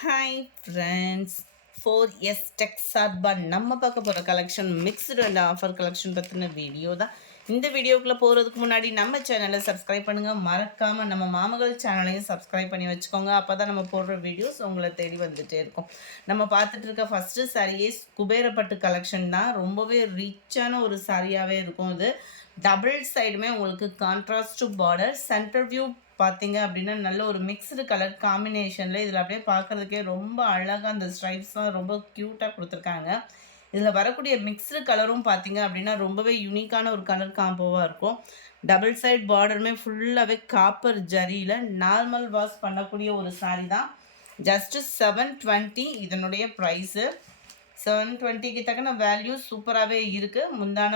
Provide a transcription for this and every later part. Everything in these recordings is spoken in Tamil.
ஹாய் ஃப்ரெண்ட்ஸ், 4S டெக் சார்பாக நம்ம பார்க்க போகிற collection mixed and offer collection பற்றின வீடியோ தான். இந்த வீடியோக்குள்ளே போகிறதுக்கு முன்னாடி நம்ம சேனலை சப்ஸ்கிரைப் பண்ணுங்கள். மறக்காமல் நம்ம மாமகள் சேனலையும் சப்ஸ்கிரைப் பண்ணி வச்சுக்கோங்க. அப்போ தான் நம்ம போடுற வீடியோஸ் உங்களை தேடி வந்துகிட்டே இருக்கும். நம்ம பார்த்துட்டு இருக்க ஃபஸ்ட்டு சாரியே குபேரப்பட்டு கலெக்ஷன் தான். ரொம்பவே ரிச்சான ஒரு சாரியாகவே இருக்கும். இது டபுள் சைடுமே உங்களுக்கு கான்ட்ராஸ்ட் பார்டர், சென்டர் வியூ பார்த்தீங்க அப்படின்னா நல்ல ஒரு மிக்ஸ்டு கலர் காம்பினேஷனில் இதில் அப்படியே பார்க்குறதுக்கே ரொம்ப அழகாக அந்த ஸ்ட்ரைப்ஸ்லாம் ரொம்ப க்யூட்டாக கொடுத்துருக்காங்க. இதில் வரக்கூடிய மிக்ஸ்டு கலரும் பார்த்தீங்க அப்படின்னா ரொம்பவே யூனிக்கான ஒரு கலர் காம்போவாக இருக்கும். டபுள் சைட் பார்டருமே ஃபுல்லாகவே காப்பர் ஜரியில் நார்மல் வாஷ் பண்ணக்கூடிய ஒரு சாரீ தான். ஜஸ்ட்டு 720 இதனுடைய ப்ரைஸு. 720க்கு தக்கன வேல்யூ சூப்பராகவே இருக்குது. முந்தான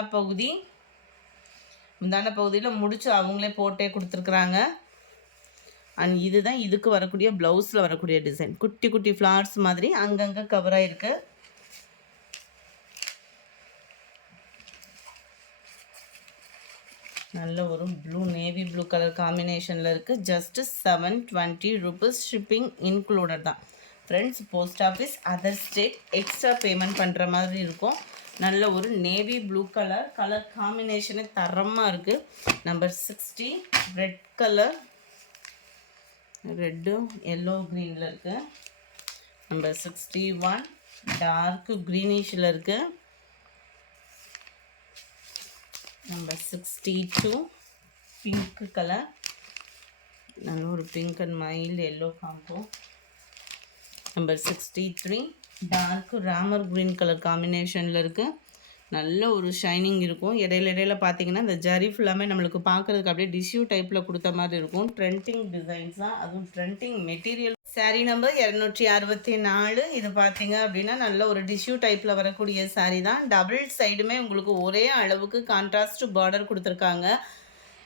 பகுதியில் முடிச்சு அவங்களே போட்டே கொடுத்துருக்குறாங்க. அண்ட் இதுதான் இதுக்கு வரக்கூடிய ப்ளவுஸில் வரக்கூடிய டிசைன். குட்டி குட்டி ஃப்ளார்ஸ் மாதிரி அங்கங்கே கவர் ஆகிருக்கு. நல்ல ஒரு நேவி ப்ளூ கலர் காம்பினேஷனில் இருக்குது. Just 720 rupees. ஷிப்பிங் இன்க்ளூடட் தான் friends. Post office, other state extra payment பண்ணுற மாதிரி இருக்கும். நல்ல ஒரு நேவி ப்ளூ கலர் காம்பினேஷனே தரமாக இருக்குது. நம்பர் 60 ரெட் கலர், ரெட்டும் எல்லோ க்ரீனில் இருக்குது. நம்பர் 61 டார்க்கு க்ரீனிஷில் இருக்குது. நம்பர் 62 பிங்க் கலர், நல்ல ஒரு pink and mild yellow combo. Number 63 dark ராமர் க்ரீன் கலர் காம்பினேஷனில் இருக்குது. நல்ல ஒரு ஷைனிங் இருக்கும். இடையில பார்த்தீங்கன்னா இந்த ஜரி ஃபுல்லாமே நம்மளுக்கு பார்க்குறதுக்கு அப்படியே டிஷ்யூ டைப்பில் கொடுத்த மாதிரி இருக்கும். ட்ரெண்டிங் டிசைன்ஸ் தான், அதுவும் ட்ரெண்டிங் மெட்டீரியல். சாரீ நம்பர் 264. இது பார்த்தீங்க அப்படின்னா நல்ல ஒரு டிஷ்யூ டைப்பில் வரக்கூடிய சாரீ தான். டபுள் சைடுமே உங்களுக்கு ஒரே அளவுக்கு கான்ட்ராஸ்ட் பார்டர் கொடுத்துருக்காங்க.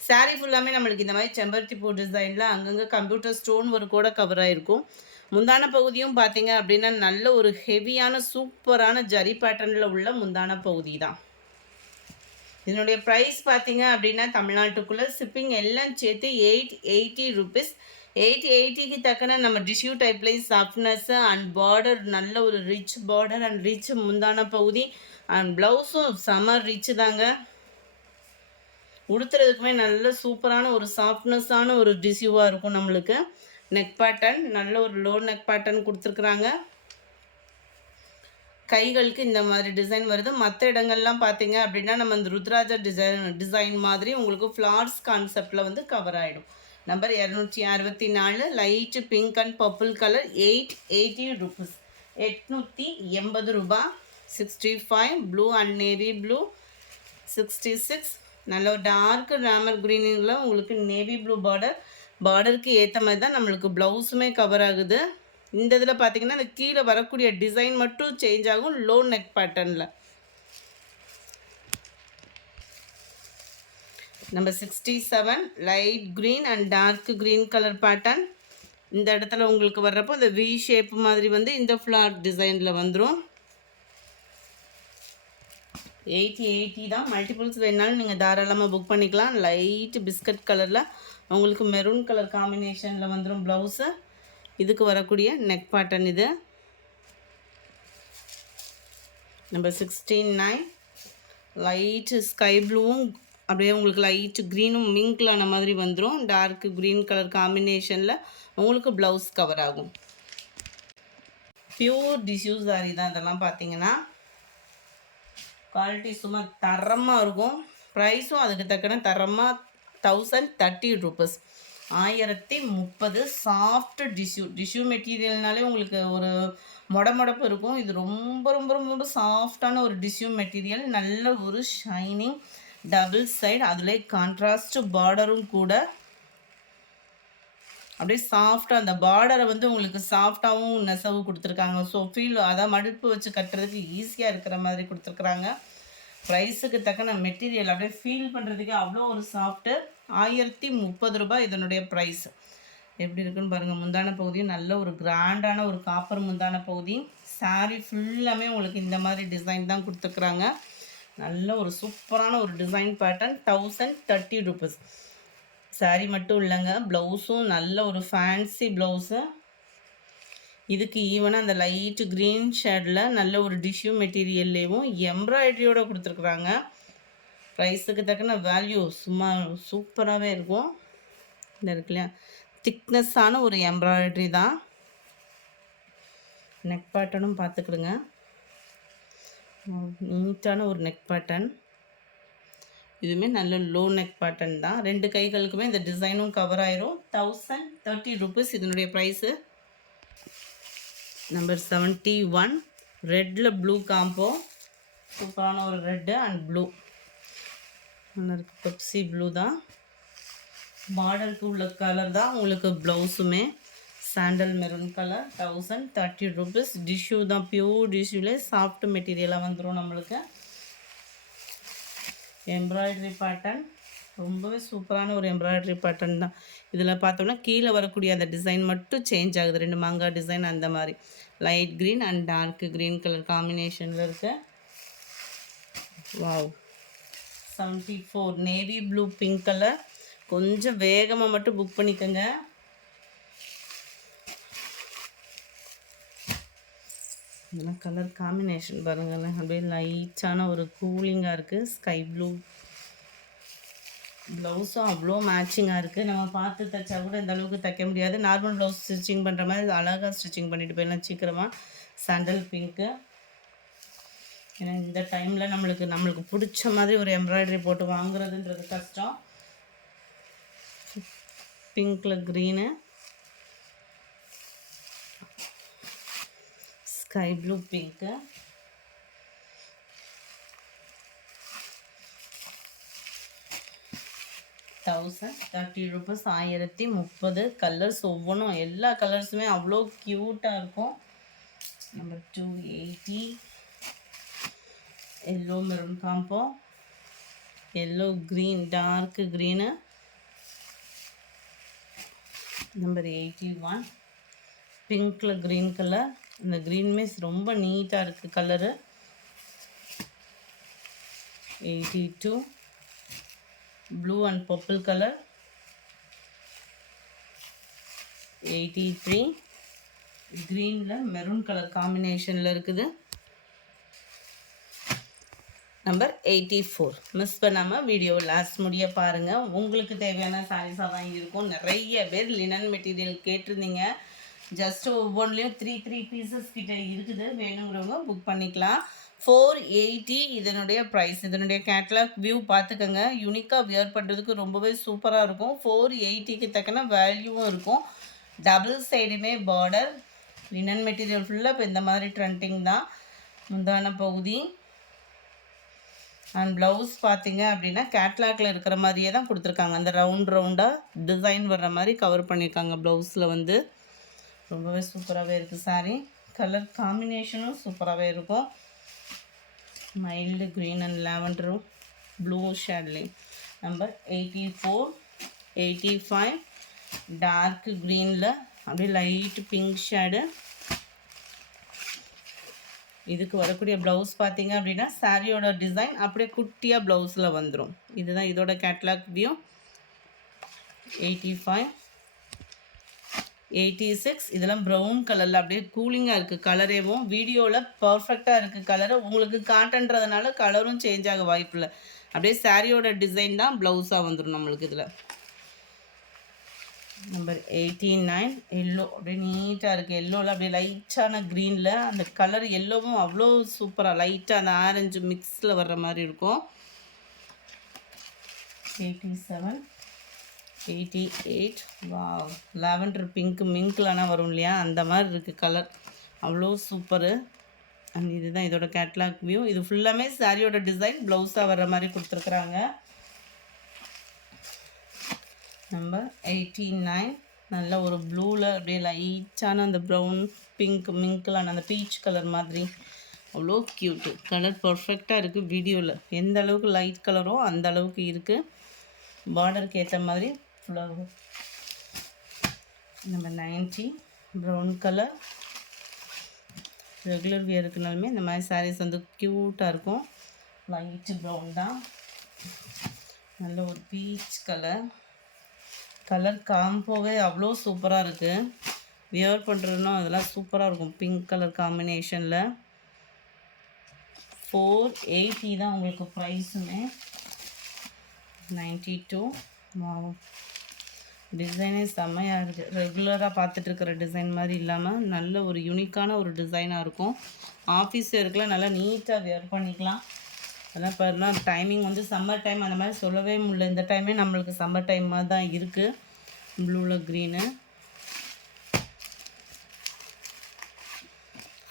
சாரீ ஃபுல்லாமே நம்மளுக்கு இந்த மாதிரி செம்பருத்தி பூ டிசைனில் அங்கங்கே கம்ப்யூட்டர் ஸ்டோன் ஒர்க் கூட கவர் ஆகிருக்கும். முந்தான பகுதியும் பார்த்தீங்க அப்படின்னா நல்ல ஒரு ஹெவியான சூப்பரான ஜரி பேட்டர்னில் உள்ள முந்தான பகுதி தான். இதனுடைய ப்ரைஸ் பார்த்தீங்க அப்படின்னா தமிழ்நாட்டுக்குள்ளே ஷிப்பிங் எல்லாம் சேர்த்து 880 rupees. 880க்கு தக்கன நம்ம டிஷ்யூ டைப்லேயும் சாஃப்ட்னஸ்ஸு அண்ட் பார்டர் நல்ல ஒரு ரிச் பார்டர் அண்ட் ரிச் முந்தான பகுதி அண்ட் ப்ளவுஸும் செம ரிச்சு தாங்க. உடுத்துறதுக்குமே நல்ல சூப்பரான ஒரு சாஃப்ட்னஸ்ஸான ஒரு டிஷ்யூவாக இருக்கும். நம்மளுக்கு நெக் பேட்டர்ன் நல்ல ஒரு லோ நெக் பேட்டர்ன் கொடுத்துருக்குறாங்க. கைகளுக்கு இந்த மாதிரி டிசைன் வருது. மற்ற இடங்கள்லாம் பார்த்தீங்க அப்படின்னா நம்ம இந்த ருத்ராஜா டிசைன் மாதிரி உங்களுக்கு ஃப்ளார்ஸ் கான்செப்டில் வந்து கவர் ஆகிடும். Number 264 light pink and purple colour, 880 rupees. 880 ரூபாய். 65 ப்ளூ அண்ட் நேவி ப்ளூ. 66 நல்ல ஒரு டார்க் ராமர் க்ரீனில் உங்களுக்கு நேவி ப்ளூ பார்டருக்கு ஏற்ற மாதிரி தான் நம்மளுக்கு ப்ளவுஸுமே கவர் ஆகுது. இந்த இதில் பார்த்தீங்கன்னா இந்த கீழே வரக்கூடிய டிசைன் மட்டும் சேஞ்ச் ஆகும் லோ நெக் பேட்டர்னில். Number 67 light green and dark green colour pattern. இந்த இடத்துல உங்களுக்கு வர்றப்போ இந்த வி ஷேப் மாதிரி வந்து இந்த ஃப்ளார் டிசைனில் வந்துடும். 880 தான். மல்டிபிள்ஸ் வேணாலும் நீங்கள் தாராளமாக புக் பண்ணிக்கலாம். லைட்டு பிஸ்கட் கலரில் உங்களுக்கு மெரூன் கலர் காம்பினேஷனில் வந்துடும் ப்ளவுஸு. இதுக்கு வரக்கூடிய நெக் பேட்டர்ன் இது. நம்பர் 69 லைட்டு ஸ்கை ப்ளூவும் அப்படியே உங்களுக்கு லைட்டு க்ரீனும் மிங்கில் ஆன மாதிரி வந்துடும். டார்க்கு க்ரீன் கலர் காம்பினேஷனில் உங்களுக்கு ப்ளவுஸ் கவர் ஆகும். பியூர் டிஷ்யூ சாரி தான் இதெல்லாம். பார்த்தீங்கன்னா குவாலிட்டி சும்மா தரமாக இருக்கும். ப்ரைஸும் அதுக்கு தக்கன தரமாக 1030 rupees. 1030. சாஃப்ட் டிஷ்யூ மெட்டீரியல்னாலே உங்களுக்கு ஒரு மொடப்பு இருக்கும். இது ரொம்ப ரொம்ப ரொம்ப சாஃப்டான ஒரு டிஷ்யூ மெட்டீரியல். நல்ல ஒரு ஷைனிங் டபுள் சைடு, அதில் கான்ட்ராஸ்ட் பார்டரும் கூட அப்படியே சாஃப்டாக அந்த பார்டரை வந்து உங்களுக்கு சாஃப்டாகவும் நெசவு கொடுத்துருக்காங்க. ஸோ ஃபீல் அதான் மடிப்பு வச்சு கட்டுறதுக்கு ஈஸியாக இருக்கிற மாதிரி கொடுத்துருக்குறாங்க. ப்ரைஸுக்கு தக்கன மெட்டீரியல் அப்படியே ஃபீல் பண்ணுறதுக்கு அவ்வளோ ஒரு சாஃப்ட்டு. 1030 ரூபாய் இதனுடைய ப்ரைஸ். எப்படி இருக்குன்னு பாருங்கள். முந்தான பகுதியும் நல்ல ஒரு கிராண்டான ஒரு காப்பர் முந்தான பகுதி. சாரீ ஃபுல்லாமே உங்களுக்கு இந்த மாதிரி டிசைன் தான் கொடுத்துருக்குறாங்க. நல்ல ஒரு சூப்பரான ஒரு டிசைன் பேட்டர்ன். 1030 rupees. சாரீ மட்டும் இல்லைங்க, ப்ளவுஸும் நல்ல ஒரு ஃபேன்சி ப்ளவுஸு. இதுக்கு ஈவனாக அந்த லைட்டு க்ரீன் ஷேடில் நல்ல ஒரு டிஷ்யூ மெட்டீரியல்லேயும் எம்ப்ராய்டரியோடு கொடுத்துருக்குறாங்க. ப்ரைஸுக்கு தக்கன வேல்யூ சும்மா சூப்பராகவே இருக்கும். இந்த இருக்கு இல்லையா, திக்னஸ்ஸான ஒரு எம்ப்ராய்டரி தான். நெக் பேட்டர்னும் பார்த்துக்கிடுங்க. நீட்டான ஒரு நெக் பேட்டர்ன். இதுவுமே நல்ல லோ நெக் பேட்டர்ன் தான். 2 கைகளுக்குமே இந்த டிசைனும் கவர் ஆயிரும். 1030 rupees இதனுடைய ப்ரைஸு. நம்பர் 71 ரெட்டில் ப்ளூ காம்போ. சூப்பரான ஒரு red and blue. Pepsi blue தான். பார்டருக்கு உள்ள கலர் தான் உங்களுக்கு ப்ளவுஸுமே. Sandal maroon colour. 1030 rupees. Tissue தான், பியூர் டிஷ்யூலே சாஃப்ட் மெட்டீரியலாக வந்துடும் நம்மளுக்கு. எம்ப்ராய்டரி பேட்டர்ன் ரொம்பவே சூப்பரான ஒரு எம்ப்ராய்டரி பேட்டர்ன் தான். இதில் பார்த்தோம்னா கீழே வரக்கூடிய அந்த டிசைன் மட்டும் சேஞ்ச் ஆகுது. 2 மாங்காய் டிசைன் அந்த மாதிரி light green and dark green colour காம்பினேஷனில் இருக்கு. Wow. 74 navy blue pink colour. கொஞ்சம் வேகமாக மட்டும் புக் பண்ணிக்கோங்க. இதெல்லாம் கலர் காம்பினேஷன் பாருங்களேன், அப்படியே லைட்டான ஒரு கூலிங்காக இருக்குது. Sky blue. ப்ளவுஸும் அவ்வளோ மேட்சிங்காக இருக்குது. நம்ம பார்த்து தைச்சா கூட இந்த அளவுக்கு தைக்க முடியாது. நார்மல் ப்ளவுஸ் ஸ்டிச்சிங் பண்ணுற மாதிரி அழகாக ஸ்டிச்சிங் பண்ணிட்டு போயிடலாம் சீக்கிரமாக. Sandal pink. ஏன்னா இந்த டைமில் நம்மளுக்கு பிடிச்ச மாதிரி ஒரு எம்ப்ராய்டரி போட்டு வாங்குறதுன்றது கஷ்டம். பிங்க்கில் green, sky blue pink, ₹1030 1030 colours. ஒவ்வொன்றும் எல்லா கலர்ஸுமே அவ்வளோ க்யூட்டாக இருக்கும். Number 280 yellow maroon combo. Yellow green dark green. Number 81 பிங்க்கில் க்ரீன் கலர். இந்த க்ரீனுமே ரொம்ப நீட்டாக இருக்குது colour. 82 blue and purple colour. 83 க்ரீனில் மெரூன் கலர் காம்பினேஷனில் இருக்குது. நம்பர் 84 மிஸ் பண்ணாமல் வீடியோ லாஸ்ட் முடிய பாருங்கள். உங்களுக்கு தேவையான சாரீஸாக தான் இருக்கும். நிறைய பேர் லினன் மெட்டீரியல் கேட்டிருந்தீங்க. ஜஸ்ட் ஒவ்வொன்றுலேயும் 3 பீசஸ் கிட்ட இருக்குது. வேணுங்கிறவங்க புக் பண்ணிக்கலாம். 480 இதனுடைய ப்ரைஸ். இதனுடைய கேட்லாக் வியூ பார்த்துக்கோங்க. யூனிக்காக வியர் பண்ணுறதுக்கு ரொம்பவே சூப்பராக இருக்கும். 480க்கு தக்கன வேல்யூவும் இருக்கும். டபுள் சைடுமே பார்டர். லினன் மெட்டீரியல் ஃபுல்லாக இப்போ இந்த மாதிரி ட்ரெண்டிங் தான். முந்தான பகுதி அண்ட் ப்ளவுஸ் பார்த்தீங்க அப்படின்னா கேட்லாகில் இருக்கிற மாதிரியே தான் கொடுத்துருக்காங்க. அந்த ரவுண்டாக டிசைன் வர்ற மாதிரி கவர் பண்ணியிருக்காங்க ப்ளவுஸில் வந்து. ரொம்பவே சூப்பராகவே இருக்குது சாரீ. கலர் காம்பினேஷனும் சூப்பராகவே இருக்கும். மைல்டு க்ரீன் அண்ட் லாவெண்டரும் ப்ளூ ஷேட்லேயும். நம்பர் 84 85 டார்க் க்ரீனில் அப்படியே லைட் பிங்க் ஷேடு. இதுக்கு வரக்கூடிய ப்ளவுஸ் பார்த்தீங்க அப்படின்னா சாரியோட டிசைன் அப்படியே குட்டியாக ப்ளவுஸில் வந்துடும். இதுதான் இதோட கேட்லாக் வியூ. 85 86 இதெல்லாம் ப்ரௌன் கலரில் அப்படியே கூலிங்காக இருக்குது கலரேவும். வீடியோவில் பர்ஃபெக்டாக இருக்குது கலரு. உங்களுக்கு காட்டன்றதுனால கலரும் சேஞ்ச் ஆக வாய்ப்பு இல்லை. அப்படியே சாரியோட டிசைன் தான் ப்ளவுஸாக வந்துடும் நம்மளுக்கு இதில். நம்பர் 89 எல்லோ அப்படியே நீட்டாக இருக்குது. எல்லோவில் அப்படியே லைட்டான க்ரீனில் அந்த கலர் எல்லோவும் அவ்வளோ சூப்பராக லைட்டாக அந்த ஆரஞ்சு மிக்ஸில் வர்ற மாதிரி இருக்கும். 87 88 வா லாவெண்டர் பிங்க் மிங்க்லானா வரும் இல்லையா, அந்த மாதிரி இருக்குது கலர். அவ்வளோ சூப்பரு. அண்ட் இதுதான் இதோட கேட்லாக் வியூ. இது ஃபுல்லாமே சாரியோட டிசைன் ப்ளவுஸாக வர்ற மாதிரி கொடுத்துருக்குறாங்க. நம்பர் 89 நல்ல ஒரு ப்ளூவில் அப்படியே லைட்டான அந்த ப்ரௌன் பிங்க் மிங்க்லான அந்த பீச் கலர் மாதிரி அவ்வளோ க்யூட்டு. கலர் பர்ஃபெக்டாக இருக்குது. வீடியோவில் எந்த அளவுக்கு லைட் கலரோ அந்த அளவுக்கு இருக்குது. பார்டருக்கு ஏற்ற மாதிரி ஃபுல்லாக. Number 90 brown colour. ரெகுலர் வியருக்குனாலுமே இந்த மாதிரி சாரீஸ் வந்து க்யூட்டாக இருக்கும். லைட்டு ப்ரௌன் தான். நல்ல ஒரு பீச் கலர். கலர் காம்போவே அவ்வளோ சூப்பராக இருக்குது. வியர் பண்ணுறதுனா அதெல்லாம் சூப்பராக இருக்கும். பிங்க் கலர் காம்பினேஷனில் 480 தான் உங்களுக்கு ப்ரைஸுமே. 92. வாவ், டிசைனே செம்மையாக இருக்குது. ரெகுலராக பார்த்துட்ருக்கிற டிசைன் மாதிரி இல்லாமல் நல்ல ஒரு யூனிக்கான ஒரு டிசைனாக இருக்கும். ஆஃபீஸ் வேர்க்கெலாம் நல்லா நீட்டாக வியர் பண்ணிக்கலாம். அதெல்லாம் பாருன்னா டைமிங் வந்து சம்மர் டைம் அந்த மாதிரி சொல்லவே முடியல. இந்த டைமே நம்மளுக்கு சம்மர் டைம் மாதிரி தான் இருக்குது. ப்ளூவில் க்ரீனு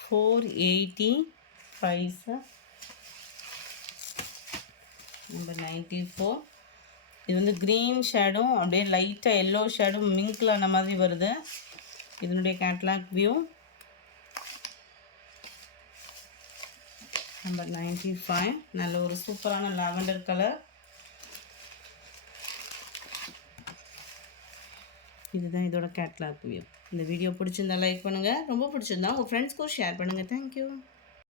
480 ப்ரைஸு. நம்பர் 94. இது வந்து க்ரீன் ஷேடும் அப்படியே லைட்டாக எல்லோ ஷேடும் மிங்கில் ஆன மாதிரி வருது. இதனுடைய கேட்லாக் வியூ. நம்பர் 95. நல்ல ஒரு சூப்பரான லாவெண்டர் கலர். இதுதான் இதோட கேட்லாக் வியூ. இந்த வீடியோ பிடிச்சிருந்தா லைக் பண்ணுங்கள். ரொம்ப பிடிச்சிருந்தா உங்கள் ஃப்ரெண்ட்ஸ்க்கும் ஷேர் பண்ணுங்கள். தேங்க்யூ.